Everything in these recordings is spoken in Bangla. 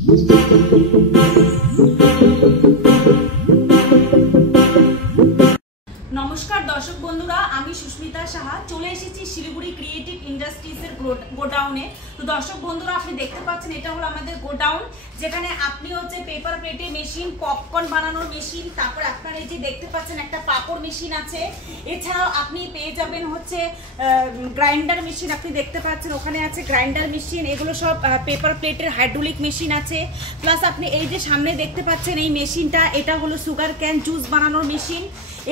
नमस्कार दर्शक बंधुरा आमी सुष्मिता साहा चले एसेছি শিলিগুড়ি ক্রিয়েটিভ ইন্ডাস্ট্রিজের গোডাউনে। তো দর্শক বন্ধুরা আপনি দেখতে পাচ্ছেন এটা হলো আমাদের গোডাউন, যেখানে আপনি হচ্ছে পেপার প্লেটে মেশিন, পপকর্ন বানানোর মেশিন, তারপর আপনারা এই যে দেখতে পাচ্ছেন একটা পাপড় মেশিন আছে। এছাড়াও আপনি পেয়ে যাবেন হচ্ছে গ্রাইন্ডার মেশিন, আপনি দেখতে পাচ্ছেন ওখানে আছে গ্রাইন্ডার মেশিন, এগুলো সব পেপার প্লেটের হাইড্রোলিক মেশিন আছে। প্লাস আপনি এই যে সামনে দেখতে পাচ্ছেন এই মেশিনটা, এটা হলো সুগার ক্যান জুস বানানোর মেশিন।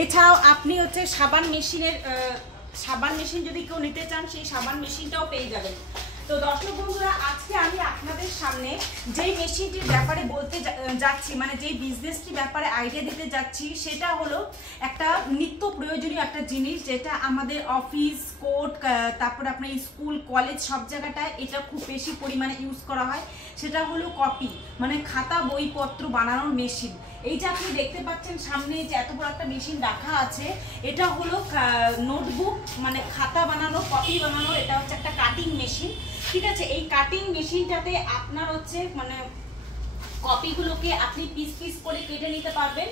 এছাড়াও আপনি হচ্ছে সাবান মেশিন যদি কেউ নিতে চান সেই সাবান মেশিনটাও পেয়ে যাবেন। তো দর্শক বন্ধুরা আজকে আমি আপনাদের সামনে যেই মেশিনটির ব্যাপারে বলতে যাচ্ছি, মানে যেই বিজনেসটির ব্যাপারে আইডিয়া দিতে যাচ্ছি, সেটা হলো একটা নিত্য প্রয়োজনীয় একটা জিনিস, যেটা আমাদের অফিস, কোর্ট, তারপর আপনার স্কুল, কলেজ সব জায়গাটায় এটা খুব বেশি পরিমাণে ইউজ করা হয়। সেটা হলো কপি, মানে খাতা বইপত্র বানানোর মেশিন। এই যে আপনি দেখতে পাচ্ছেন সামনে যে এত বড় একটা মেশিন রাখা আছে, এটা হলো নোটবুক, মানে খাতা বানানো, কপি বানানো। এটা হচ্ছে একটা কাটিং মেশিন, ঠিক আছে। এই কাটিং মেশিনটাতে আপনার হচ্ছে মানে কপিগুলোকে আপনি পিস পিস করে কেটে নিতে পারবেন।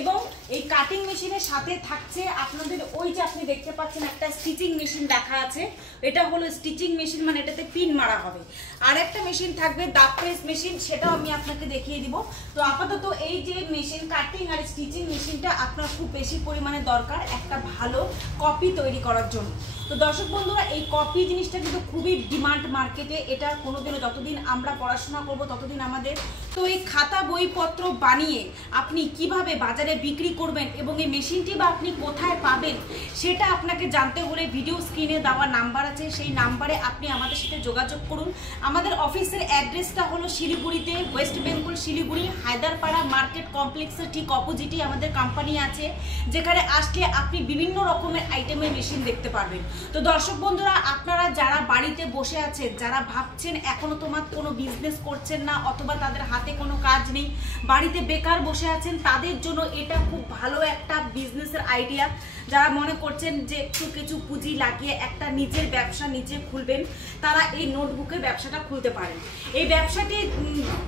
এবং এই কাটিং মেশিনের সাথে থাকছে আপনাদের ওই যে আপনি দেখতে পাচ্ছেন একটা স্টিচিং মেশিন রাখা আছে, এটা হলো স্টিচিং মেশিন, মানে এটাতে পিন মারা হবে। আর একটা মেশিন থাকবে দাগ প্রেস মেশিন, সেটাও আমি আপনাকে দেখিয়ে দিব। তো আপাতত এই যে মেশিন, কাটিং আর স্টিচিং মেশিনটা আপনার খুব বেশি পরিমাণে দরকার একটা ভালো কপি তৈরি করার জন্য। তো দর্শক বন্ধুরা এই কপি জিনিসটা কিন্তু খুবই ডিমান্ড মার্কেটে, এটা কোনোদিনও যতদিন আমরা পড়াশোনা করব ততদিন আমাদের। তো এই খাতা বইপত্র বানিয়ে আপনি কিভাবে বাজারে বিক্রি করবেন এবং এই মেশিনটি বা আপনি কোথায় পাবেন সেটা আপনাকে জানতে হলে ভিডিও স্ক্রিনে দেওয়া নাম্বার আছে, সেই নাম্বারে আপনি আমাদের সাথে যোগাযোগ করুন। আমাদের অফিসের অ্যাড্রেসটা হলো শিলিগুড়িতে, ওয়েস্ট বেঙ্গল শিলিগুড়ি হায়দারপাড়া মার্কেট কমপ্লেক্সের ঠিক অপোজিটেই আমাদের কোম্পানি আছে, যেখানে আসলে আপনি বিভিন্ন রকমের আইটেমের মেশিন দেখতে পারবেন। তো দর্শক বন্ধুরা আপনারা যারা বাড়িতে বসে আছেন, যারা ভাবছেন এখনো তোমার কোনো বিজনেস করছেন না, অথবা তাদের হাতে কোনো কাজ নেই, বাড়িতে বেকার বসে আছেন, তাদের জন্য এটা খুব ভালো একটা বিজনেসের আইডিয়া। যারা মনে করছেন যে একটু কিছু পুঁজি লাগিয়ে একটা নিজের ব্যবসা নিজে খুলবেন, তারা এই নোটবুকের ব্যবসাটা খুলতে পারেন। এই ব্যবসাটি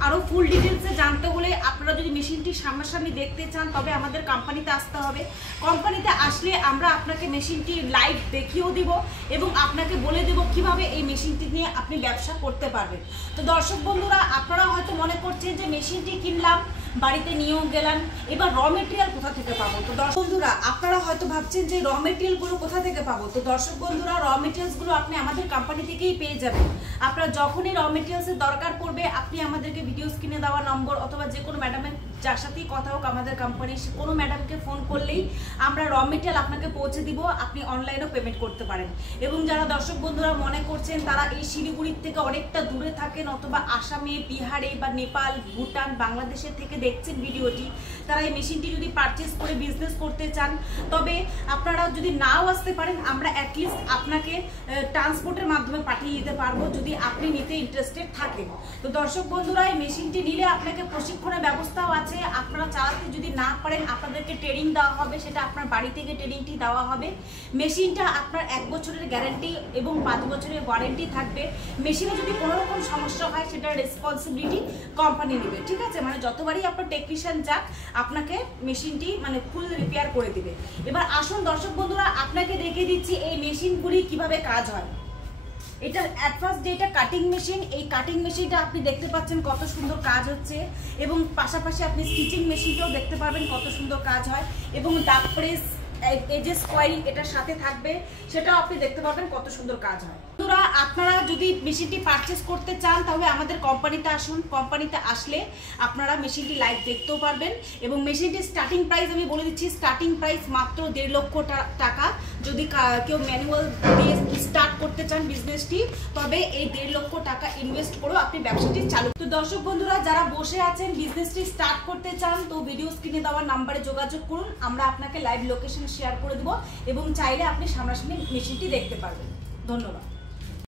আরও ফুল ডিটেলসে জানতে হলে আপনারা যদি মেশিনটি সামনাসামনি দেখতে চান তবে আমাদের কোম্পানিতে আসতে হবে। কোম্পানিতে আসলে আমরা আপনাকে মেশিনটি লাইভ দেখিয়েও দিব এবং আপনাকে বলে দেব কিভাবে এই মেশিনটি নিয়ে আপনি ব্যবসা করতে পারবেন। তো দর্শক বন্ধুরা আপনারা হয়তো মনে করছেন যে মেশিনটি কিনলাম, বাড়িতে নিয়েও গেলাম, এবার র মেটেরিয়াল কোথা থেকে পাবো? তো দর্শক বন্ধুরা আপনারা হয়তো ভাবছেন যে র মেটেরিয়ালগুলো কোথা থেকে পাবো। তো দর্শক বন্ধুরা র মেটেরিয়ালসগুলো আপনি আমাদের কোম্পানি থেকেই পেয়ে যাবেন। আপনারা যখনই র মেটেরিয়ালসের দরকার পড়বে আপনি আমাদেরকে ভিডিও স্ক্রিনে দেওয়া নম্বর অথবা যে কোনো ম্যাডামের যার সাথেই কথা হোক আমাদের কোম্পানির কোনো ম্যাডামকে ফোন করলেই আমরা র মেটেরিয়াল আপনাকে পৌঁছে দিব, আপনি অনলাইনেও পেমেন্ট করতে পারেন। এবং যারা দর্শক বন্ধুরা মনে করছেন তারা এই শিলিগুড়ির থেকে অনেকটা দূরে থাকেন, অথবা আসামে, বিহারে বা নেপাল, ভুটান, বাংলাদেশের থেকে দেখছেন ভিডিওটি, তারা এই মেশিনটি যদি পারচেস করে বিজনেস করতে চান, তবে আপনারা যদি নাও আসতে পারেন আমরা অ্যাটলিস্ট আপনাকে ট্রান্সপোর্টের মাধ্যমে পাঠিয়ে দিতে পারবো যদি আপনি নিতে ইন্টারেস্টেড থাকেন। তো দর্শক বন্ধুরা এই মেশিনটি নিলে আপনাকে প্রশিক্ষণের ব্যবস্থাও আছে, আপনারা চালাতে যদি না পারেন আপনাদেরকে ট্রেনিং দেওয়া হবে, সেটা আপনার বাড়ি থেকে ট্রেনিংটি দেওয়া হবে। মেশিনটা আপনার 1 বছরের গ্যারান্টি এবং 5 বছরের ওয়ারেন্টি থাকবে। মেশিনে যদি কোনো রকম সমস্যা হয় সেটার রেসপন্সিবিলিটি কোম্পানি নেবে, ঠিক আছে। মানে যতবারই আপনার টেকনিশিয়ান যাক আপনাকে মেশিনটি মানে ফুল রিপেয়ার করে দিবে। এবার আসুন দর্শক বন্ধুরা আপনাকে দেখিয়ে দিচ্ছি এই মেশিনগুলি কিভাবে কাজ হয়। এটা অ্যাট ফার্স্ট যেটা কাটিং মেশিন, এই কাটিং মেশিনটা আপনি দেখতে পাচ্ছেন কত সুন্দর কাজ হচ্ছে, এবং পাশাপাশি আপনি স্টিচিং মেশিনটাও দেখতে পাবেন কত সুন্দর কাজ হয়, এবং ডাক প্রেস, এজেস কয়েল এটার সাথে থাকবে, সেটাও আপনি দেখতে পাবেন কত সুন্দর কাজ হয়। বন্ধুরা আপনারা যদি মেশিনটি পারচেস করতে চান তাহলে আমাদের কোম্পানিতে আসুন। কোম্পানিতে আসলে আপনারা মেশিনটি লাইভ দেখতেও পারবেন, এবং মেশিনটির স্টার্টিং প্রাইস আমি বলে দিচ্ছি, স্টার্টিং প্রাইস মাত্র 1.5 লক্ষ টাকা। যদি কেউ ম্যানুয়াল দিয়ে স্টার্ট করতে চান বিজনেসটি, তবে এই 1.5 লক্ষ টাকা ইনভেস্ট করেও আপনি ব্যবসাটি চালু। তো দর্শক বন্ধুরা যারা বসে আছেন বিজনেসটি স্টার্ট করতে চান, তো ভিডিও স্ক্রিনে দেওয়া নাম্বারে যোগাযোগ করুন, আমরা আপনাকে লাইভ লোকেশন শেয়ার করে দেবো এবং চাইলে আপনি সামনাসামনি মেশিনটি দেখতে পারবেন। ধন্যবাদ।